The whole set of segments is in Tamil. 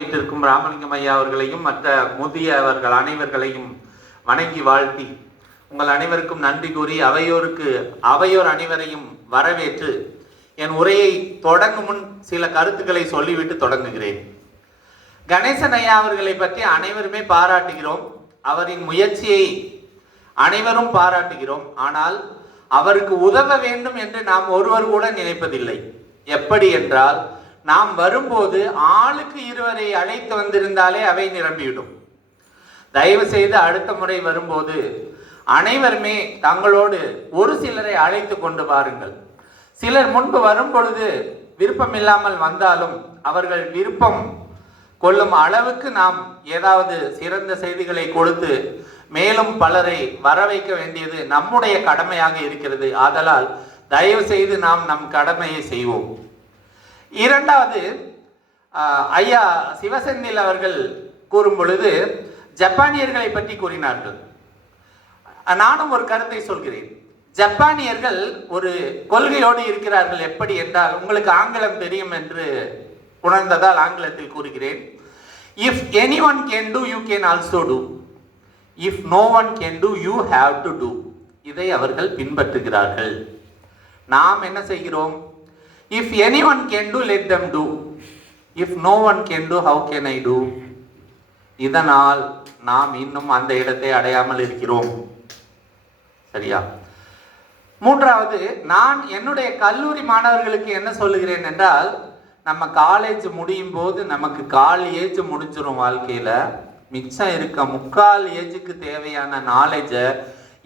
இருக்கும் ராமலிங்கம் ஐயா அவர்களையும் மற்ற முதியவர்கள் அனைவர்களையும் வணங்கி வாழ்த்தி உங்கள் அனைவருக்கும் நன்றி கூறி அவையோர் அனைவரையும் வரவேற்று என் உரையை தொடங்கும் முன் சில கருத்துக்களை சொல்லிவிட்டு தொடங்குகிறேன். கணேசன் ஐயா அவர்களை பற்றி அனைவருமே பாராட்டுகிறோம். அவரின் முயற்சியை அனைவரும் பாராட்டுகிறோம். ஆனால் அவருக்கு உதவ வேண்டும் என்று நாம் ஒருவர் கூட நினைப்பதில்லை. எப்படி என்றால், நாம் வரும்போது ஆளுக்கு இருவரை அழைத்து வந்திருந்தாலே அவை நிரம்பிவிடும். தயவு செய்து அடுத்த முறை வரும்போது அனைவருமே தங்களோடு ஒரு சிலரை அழைத்து கொண்டு வாருங்கள். சிலர் முன்பு வரும் பொழுது விருப்பம் இல்லாமல் வந்தாலும் அவர்கள் விருப்பம் கொள்ளும் அளவுக்கு நாம் ஏதாவது சிறந்த செய்திகளை கொடுத்து மேலும் பலரை வர வைக்க வேண்டியது நம்முடைய கடமையாக இருக்கிறது. ஆதலால் தயவு செய்து நாம் நம் கடமையை செய்வோம். இரண்டாவது, ஐயா சிவசெந்தில் அவர்கள் கூறும் பொழுது ஜப்பானியர்களை பற்றி கூறினார்கள். நானும் ஒரு கருத்தை சொல்கிறேன். ஜப்பானியர்கள் ஒரு கொள்கையோடு இருக்கிறார்கள். எப்படி என்றால், உங்களுக்கு ஆங்கிலம் தெரியும் என்று உணர்ந்ததால் ஆங்கிலத்தில் கூறுகிறேன். If anyone can do, you can also do. If no one can do, you have to do. இதை அவர்கள் பின்பற்றுகிறார்கள். நாம் என்ன செய்கிறோம்? If anyone can do, let them do. If no one can do, how can I do? இதனால் நாம் இன்னும் அந்த இடத்தை அடையாமல் இருக்கிறோம். சரியா? மூன்றாவது, நான் என்னுடைய கல்லூரி மாணவர்களுக்கு என்ன சொல்லுகிறேன் என்றால், நம்ம காலேஜ் முடியும் போது நமக்கு 1/4 ஏஜ் முடிஞ்சிடும். வாழ்க்கையில மிச்சம் இருக்க 3/4 ஏஜுக்கு தேவையான நாலேஜை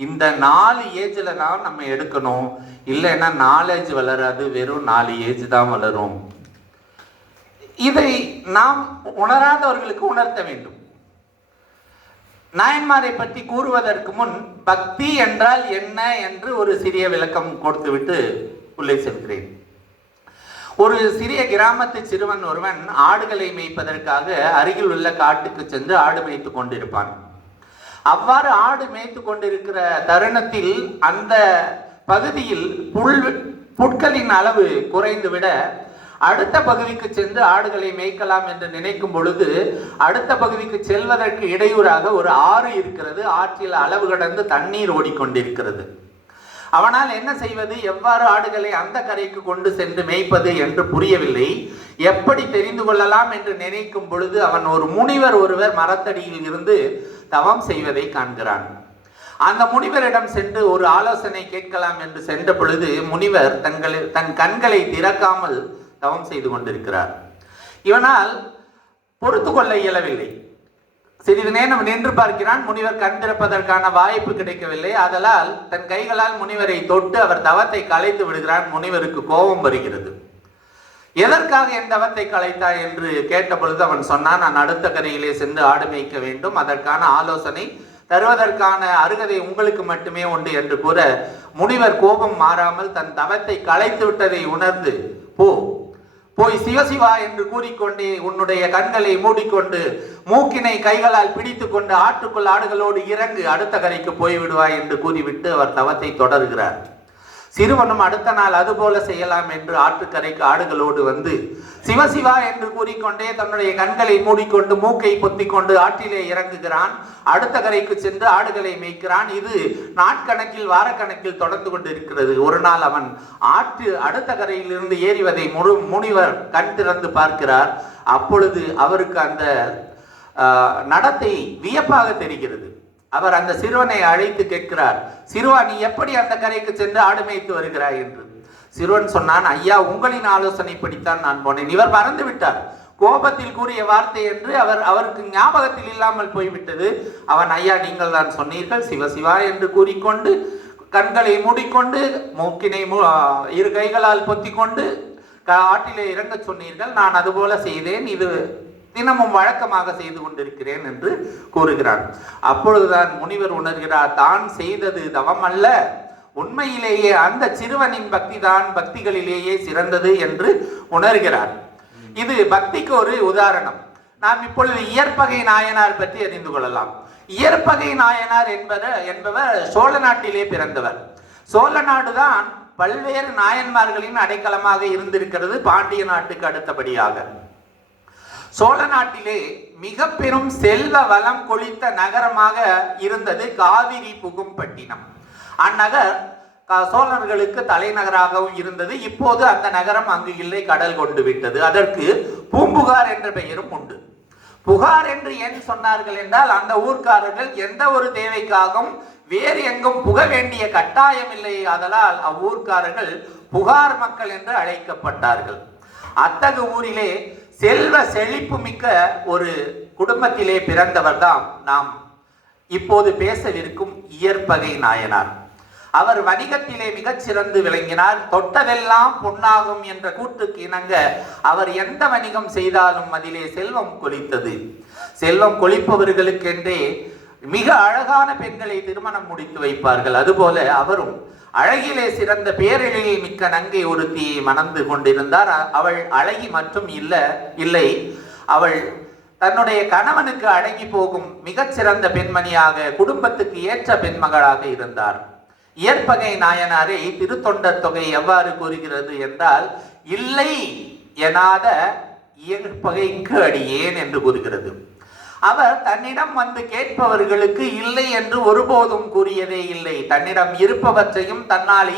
இந்த 4 ஏஜில் தான் நம்ம எடுக்கணும். இல்லைன்னா நாலேஜ் வளராது, வெறும் 4 ஏஜ் தான் வளரும். இதை நாம் உணராதவர்களுக்கு உணர்த்த வேண்டும். நாயன்மாரை பற்றி கூறுவதற்கு முன் பக்தி என்றால் என்ன என்று ஒரு சிறிய விளக்கம் கொடுத்துவிட்டு உள்ளே செல்கிறேன். ஒரு சிறிய கிராமத்து சிறுவன் ஒருவன் ஆடுகளை மேய்ப்பதற்காக அருகில் உள்ள காட்டுக்கு சென்று ஆடு மேய்த்து கொண்டிருப்பான். அவ்வாறு ஆடு மேய்த்து கொண்டிருக்கிற தருணத்தில் அந்த பகுதியில் புட்களின் அளவு குறைந்துவிட அடுத்த பகுதிக்கு சென்று ஆடுகளை மேய்க்கலாம் என்று நினைக்கும் பொழுது அடுத்த பகுதிக்கு செல்வதற்கு இடையூறாக ஒரு ஆறு இருக்கிறது. ஆற்றில் அளவு கடந்து தண்ணீர் ஓடிக்கொண்டிருக்கிறது. அவனால் என்ன செய்வது, எவ்வாறு ஆடுகளை அந்த கரைக்கு கொண்டு சென்று மேய்ப்பது என்று புரியவில்லை. எப்படி தெரிந்து கொள்ளலாம் என்று நினைக்கும் பொழுது அவன் ஒரு முனிவர் ஒருவர் மரத்தடியில் இருந்து தவம் செய்வதை காண்கிறான். அந்த முனிவரிடம் சென்று ஒரு ஆலோசனை கேட்கலாம் என்று சென்ற பொழுது முனிவர் தன் கண்களை திறக்காமல் தவம் செய்து கொண்டிருக்கிறார். இவனால் பொறுத்து கொள்ள இயலவில்லை. சிறிது நேரம் நின்று பார்க்கிறான். முனிவர் கண் திறப்பதற்கான வாய்ப்பு கிடைக்கவில்லை. ஆதலால் தன் கைகளால் முனிவரை தொட்டு அவர் தவத்தை கலைத்து விடுகிறான். முனிவருக்கு கோபம் வருகிறது. எதற்காக என் தவத்தை கலைத்தாய் என்று கேட்ட பொழுது அவன் சொன்னான், நான் அடுத்த கரையிலே சென்று ஆடு மேய்க்க வேண்டும், அதற்கான ஆலோசனை தருவதற்கான அருகதை உங்களுக்கு மட்டுமே உண்டு என்று கூற, முனிவர் கோபம் மாறாமல் தன் தவத்தை கலைத்து விட்டதை உணர்ந்து, போய் சிவசிவா என்று கூறிக்கொண்டே உன்னுடைய கண்களை மூடிக்கொண்டு மூக்கினை கைகளால் பிடித்து கொண்டு ஆற்றுக்குள் ஆடுகளோடு இறங்கு, அடுத்த கரைக்கு போய்விடுவாய் என்று கூறிவிட்டு அவர் தவத்தை தொடர்கிறார். சிறுவனும் அடுத்த நாள் அதுபோல செய்யலாம் என்று ஆற்றுக்கரைக்கு ஆடுகளோடு வந்து சிவசிவா என்று கூறிக்கொண்டே தன்னுடைய கண்களை மூடிக்கொண்டு மூக்கை பொத்திக் கொண்டு ஆற்றிலே இறங்குகிறான். அடுத்த கரைக்கு சென்று ஆடுகளை மேய்க்கிறான். இது நாட்கணக்கில் வாரக்கணக்கில் தொடர்ந்து கொண்டு இருக்கிறது. ஒரு நாள் அவன் அடுத்த கரையில் இருந்து ஏறிவதை முனிவர் கண் திறந்து பார்க்கிறார். அப்பொழுது அவருக்கு அந்த நடத்தை வியப்பாக தெரிகிறது. அவர் அந்த சிறுவனை அழைத்து கேட்கிறார், சிறுவா, நீ எப்படி அந்த கரைக்கு சென்று ஆடு மேய்த்து வருகிறாய் என்று. சிறுவன் சொன்னான், ஐயா, உங்களின் ஆலோசனைப்படித்தான் நான் போனேன். இவர் மறந்து விட்டார். கோபத்தில் கூறிய வார்த்தை என்று அவருக்கு ஞாபகத்தில் இல்லாமல் போய்விட்டது. அவன், ஐயா, நீங்கள் தான் சொன்னீர்கள் சிவசிவா என்று கூறிக்கொண்டு கண்களை மூடிக்கொண்டு மூக்கினை இரு கைகளால் பொத்தி கொண்டு ஆற்றிலே இறங்க சொன்னீர்கள். நான் அதுபோல செய்தேன். இது தினமும் வழக்கமாக செய்து கொண்டிருக்கிறேன் என்று கூறுகிறான். அப்பொழுதுதான் முனிவர் உணர்கிறார், தான் செய்தது தவம் அல்ல, உண்மையிலேயே அந்த சிறுவனின் பக்தி தான் பக்திகளிலேயே சிறந்தது என்று உணர்கிறார். இது பக்திக்கு ஒரு உதாரணம். நாம் இப்பொழுது இயற்பகை நாயனார் பற்றி அறிந்து கொள்ளலாம். இயற்பகை நாயனார் என்பவர் சோழ நாட்டிலே பிறந்தவர். சோழ நாடுதான் பல்வேறு நாயன்மார்களின் அடைக்கலமாக இருந்திருக்கிறது, பாண்டிய நாட்டுக்கு அடுத்தபடியாக. சோழ நாட்டிலே மிக பெரும் செல்வ வளம் கொளித்த நகரமாக இருந்தது காவிரி புகும்பட்டினம். அந்நகர் சோழர்களுக்கு தலைநகராகவும் இருந்தது. இப்போது அந்த நகரம் அங்கு இல்லை, கடல் கொண்டு விட்டது. அதற்கு பூம்புகார் என்ற பெயரும் உண்டு. புகார் என்று ஏன் சொன்னார்கள் என்றால், அந்த ஊர்க்காரர்கள் எந்த ஒரு தேவைக்காகவும் வேறு எங்கும் புக வேண்டிய கட்டாயம் இல்லை. அதனால் அவ்வூர்க்காரர்கள் புகார் மக்கள் என்று அழைக்கப்பட்டார்கள். அத்தகு ஊரிலே செல்வ செழிப்பு மிக்க ஒரு குடும்பத்திலே பிறந்தவர் தான் நாம் இப்போது பேசவிருக்கும் இயற்பகை நாயனார். அவர் வணிகத்திலே மிகச் சிறந்து விளங்கினார். தொட்டதெல்லாம் பொன்னாகும் என்ற கூற்றுக்கு இணங்க அவர் எந்த வணிகம் செய்தாலும் அதிலே செல்வம் கொளித்தது. செல்வம் கொளிப்பவர்களுக்கென்றே மிக அழகான பெண்களை திருமணம் முடித்து வைப்பார்கள். அதுபோல அவரும் அழகிலே சிறந்த பேரெழில் மிக்க நங்கை ஒருத்தியை மணந்து கொண்டிருந்தார். அவள் அழகி மற்றும் இல்லை, அவள் தன்னுடைய கணவனுக்கு அடங்கி போகும் மிகச்சிறந்த பெண்மணியாக, குடும்பத்துக்கு ஏற்ற பெண்மகளாக இருந்தார். இயற்பகை நாயனாரை திருத்தொண்டர் தொகை எவ்வாறு கூறுகிறது என்றால், இல்லை எனாத இயற்பகைக்கு அடியேன் என்று கூறுகிறது. அவர் தன்னிடம் வந்து கேட்பவர்களுக்கு இல்லை என்று ஒருபோதும் கூறியதே இல்லை. தன்னிடம் இருப்பவற்றையும் தன்னால்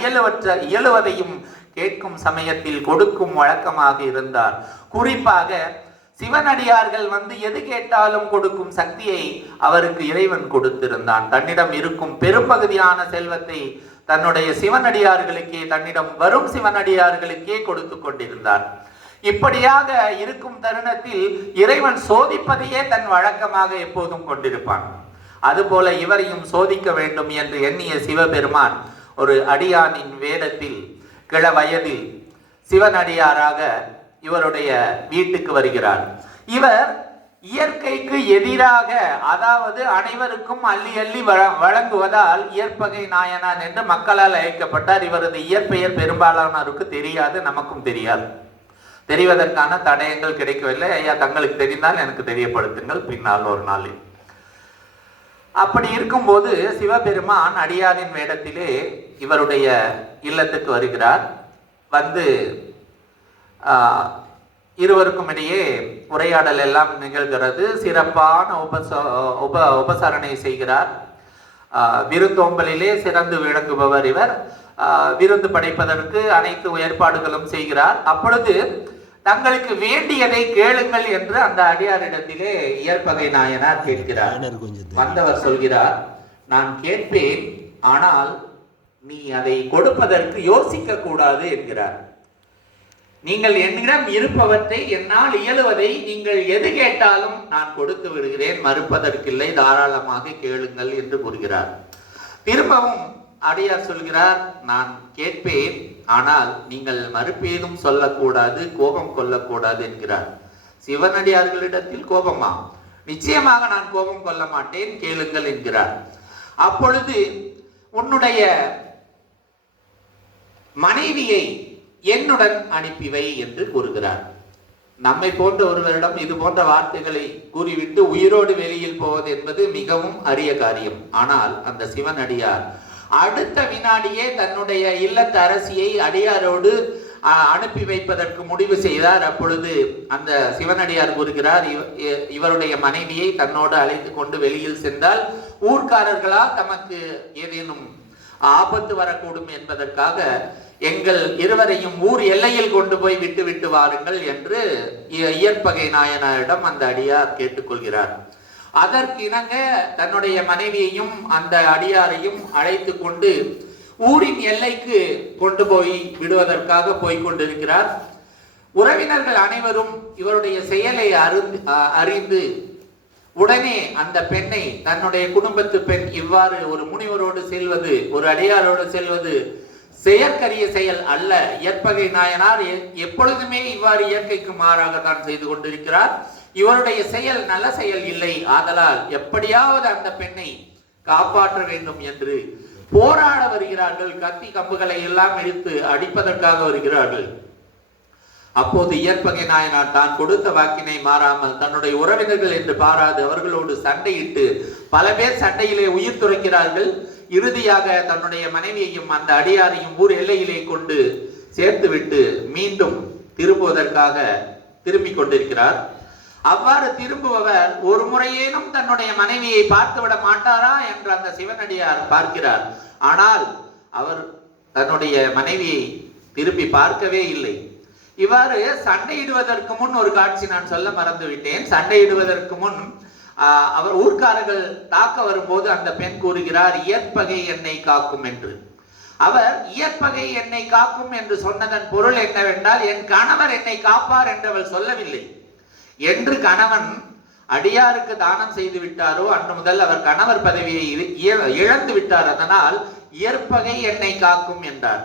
இயலுவதையும் கேட்கும் சமயத்தில் கொடுக்கும் வழக்கமாக இருந்தார். குறிப்பாக சிவனடியார்கள் வந்து எது கேட்டாலும் கொடுக்கும் சக்தியை அவருக்கு இறைவன் கொடுத்திருந்தான். தன்னிடம் இருக்கும் பெரும்பகுதியான செல்வத்தை தன்னுடைய சிவனடியார்களுக்கே, தன்னிடம் வரும் சிவனடியார்களுக்கே கொடுத்து கொண்டிருந்தார். இப்படியாக இருக்கும் தருணத்தில் இறைவன் சோதிப்பதையே தன் வழக்கமாக எப்போதும் கொண்டிருப்பான். அதுபோல இவரையும் சோதிக்க வேண்டும் என்று எண்ணிய சிவபெருமான் ஒரு அடியானின் வேடத்தில் கிள வயதில் சிவனடியாராக இவருடைய வீட்டுக்கு வருகிறார். இவர் இயற்கைக்கு எதிராக, அதாவது அனைவருக்கும் அள்ளி அள்ளி வழங்குவதால் இயற்பகை நாயனான் என்று மக்களால் அழைக்கப்பட்டார். இவரது இயற்பெயர் பெரும்பாலானோருக்கு தெரியாது, நமக்கும் தெரியாது. தெரிவதற்கான தடயங்கள் கிடைக்கவில்லை. ஐயா, தங்களுக்கு தெரிந்தால் எனக்கு தெரியப்படுத்துங்கள் பின்னால் ஒரு நாளில். அப்படி இருக்கும்போது சிவபெருமான் அடியாரின் வேடத்திலே இவருடைய இல்லத்துக்கு வருகிறார். வந்து இருவருக்கும் இடையே உரையாடல் எல்லாம் நிகழ்கிறது. சிறப்பான உபசரணை செய்கிறார். விருந்தோம்பலிலே சிறந்து விளங்குபவர் இவர். விருந்து படைப்பதற்கு அனைத்து ஏற்பாடுகளும் செய்கிறார். அப்பொழுது தங்களுக்கு வேண்டியதை கேளுங்கள் என்று அந்த அடியாரிடத்திலே இயற்பகை நாயனார் கேட்கிறார். வந்தவர் சொல்கிறார், நான் கேட்பேன், ஆனால் நீ அதை கொடுப்பதற்கு யோசிக்க கூடாது என்கிறார். நீங்கள் என்னிடம் இருப்பவற்றை, என்னால் இயலுவதை நீங்கள் எது கேட்டாலும் நான் கொடுத்து விடுகிறேன், மறுப்பதற்கில்லை, தாராளமாக கேளுங்கள் என்று கூறுகிறார். திரும்பவும் அடியார் சொல்கிறார், நான் கேட்பேன், ஆனால் நீங்கள் மறுப்பேதும் சொல்லக்கூடாது, கோபம் கொள்ளக்கூடாது என்கிறார். சிவனடியார்களிடத்தில் கோபமா? நிச்சயமாக நான் கோபம் கொள்ள மாட்டேன், கேளுங்கள் என்கிறார். அப்பொழுது உன்னுடைய மனைவியை என்னுடன் அனுப்பிவை என்று கூறுகிறார். நம்மை போன்ற ஒருவரிடம் இது போன்ற வார்த்தைகளை கூறிவிட்டு உயிரோடு வெளியில் போவது என்பது மிகவும் அரிய காரியம். ஆனால் அந்த சிவனடியார் அடுத்த வினாடியே தன்னுடைய இல்லத்து அரசியை அடியாரோடு அனுப்பி வைப்பதற்கு முடிவு செய்தார். அப்பொழுது அந்த சிவனடியார் கூறுகிறார், இவருடைய மனைவியை தன்னோடு அழைத்து கொண்டு வெளியில் சென்றால் ஊர்க்காரர்களால் தமக்கு ஏதேனும் ஆபத்து வரக்கூடும் என்பதற்காக எங்கள் இருவரையும் ஊர் எல்லையில் கொண்டு போய் விட்டு வாருங்கள் என்று இயற்பகை நாயனாரிடம் அந்த அடியார் கேட்டுக்கொள்கிறார். அதற்கு இணங்க தன்னுடைய மனைவியையும் அந்த அடியாரையும் அழைத்து கொண்டு ஊரின் எல்லைக்கு கொண்டு போய் விடுவதற்காக போய்கொண்டிருக்கிறார். உறவினர்கள் அனைவரும் இவருடைய செயலை அறிந்து உடனே அந்த பெண்ணை, தன்னுடைய குடும்பத்து பெண் இவ்வாறு ஒரு முனிவரோடு செல்வது, ஒரு அடியாரோடு செல்வது செயற்கரிய செயல் அல்ல. இயற்பகை நாயனார் எப்பொழுதுமே இவ்வாறு இயற்கைக்கு மாறாக தான் செய்து கொண்டிருக்கிறார். இவருடைய செயல் நல்ல செயல் இல்லை. ஆதலால் எப்படியாவது அந்த பெண்ணை காப்பாற்ற வேண்டும் என்று போராட வருகிறார்கள். கத்தி கம்புகளை எல்லாம் எடுத்து அடிப்பதற்காக வருகிறார்கள். அப்போது இயற்பகை நாயனார் தான் கொடுத்த வாக்கினை மாறாமல் தன்னுடைய உறவினர்கள் என்று பாராது அவர்களோடு சண்டையிட்டு பல பேர் சண்டையிலே உயிர் துறக்கிறார்கள். இறுதியாக தன்னுடைய மனைவியையும் அந்த அடியாரையும் ஊர் எல்லையிலே கொண்டு சேர்த்துவிட்டு மீண்டும் திரும்புவதற்காக திரும்பிக் கொண்டிருக்கிறார். அவ்வாறு திரும்புபவர் ஒரு முறையேனும் தன்னுடைய மனைவியை பார்த்துவிட மாட்டாரா என்று அந்த சிவனடியார் பார்க்கிறார். ஆனால் அவர் தன்னுடைய மனைவியை திருப்பி பார்க்கவே இல்லை. இவ்வாறு சண்டையிடுவதற்கு முன் ஒரு காட்சி நான் சொல்ல மறந்து விட்டேன். சண்டையிடுவதற்கு முன் அவர் ஊர்க்காரர்கள் தாக்க வரும்போது அந்த பெண் கூறுகிறார், இயற்பகை என்னை காக்கும் என்று. அவர் இயற்பகை என்னை காக்கும் என்று சொன்னதன் பொருள் என்னவென்றால், என் கணவர் என்னை காப்பார் என்று அவள் சொல்லவில்லை. என்று கணவன் அடியாருக்கு தானம் செய்து விட்டாரோ அன்று முதல் அவர் கணவர் பதவியை இழந்து விட்டார். அதனால் இயற்பகை என்னை காக்கும் என்றார்.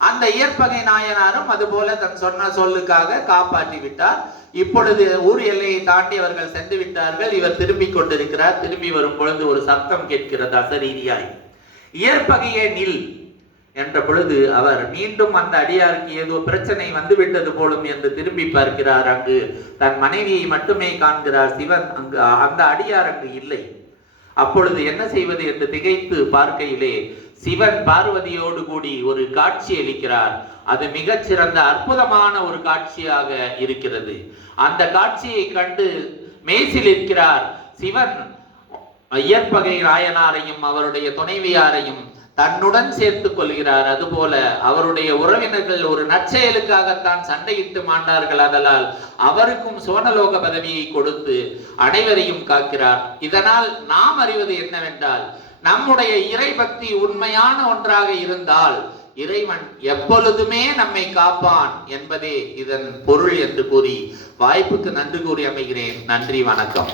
அந்த இயற்பகை நாயனாரும் அதுபோல தன் சொன்ன சொல்லுக்காக காப்பாற்றி விட்டார். இப்பொழுது ஊர் எல்லையை தாண்டி அவர்கள் சென்று விட்டார்கள். இவர் திரும்பிக் கொண்டிருக்கிறார். திரும்பி வரும் பொழுது ஒரு சத்தம் கேட்கிறது அசரீதியாய், இயற்பகையே நில் என்ற பொழுது அவர் மீண்டும் அந்த அடியாருக்கு ஏதோ பிரச்சனை வந்துவிட்டது போலும் என்று திரும்பி பார்க்கிறார். அங்கு தன் மனைவியை மட்டுமே காண்கிறார். சிவன் அங்கு அந்த அடியார் அங்கு இல்லை. அப்பொழுது என்ன செய்வது என்று திகைத்து பார்க்கையிலே சிவன் பார்வதியோடு கூடி ஒரு காட்சி அளிக்கிறார். அது மிகச்சிறந்த அற்புதமான ஒரு காட்சியாக இருக்கிறது. அந்த காட்சியை கண்டு மேசில் இருக்கிறார். சிவன் இயற்பகை நாயனாரையும் அவருடைய துணைவியாரையும் தன்னுடன் சேர்த்துக் கொள்கிறார். அதுபோல அவருடைய உறவினர்கள் ஒரு நற்செயலுக்காகத்தான் சண்டையிட்டு மாண்டார்கள். அதனால் அவருக்கும் சோனலோக பதவியை கொடுத்து அனைவரையும் காக்கிறார். இதனால் நாம் அறிவது என்னவென்றால், நம்முடைய இறை பக்தி உண்மையான ஒன்றாக இருந்தால் இறைவன் எப்பொழுதுமே நம்மை காப்பான் என்பதே இதன் பொருள் என்று கூறி வாய்ப்புக்கு நன்றி கூறி அமைகிறேன். நன்றி, வணக்கம்.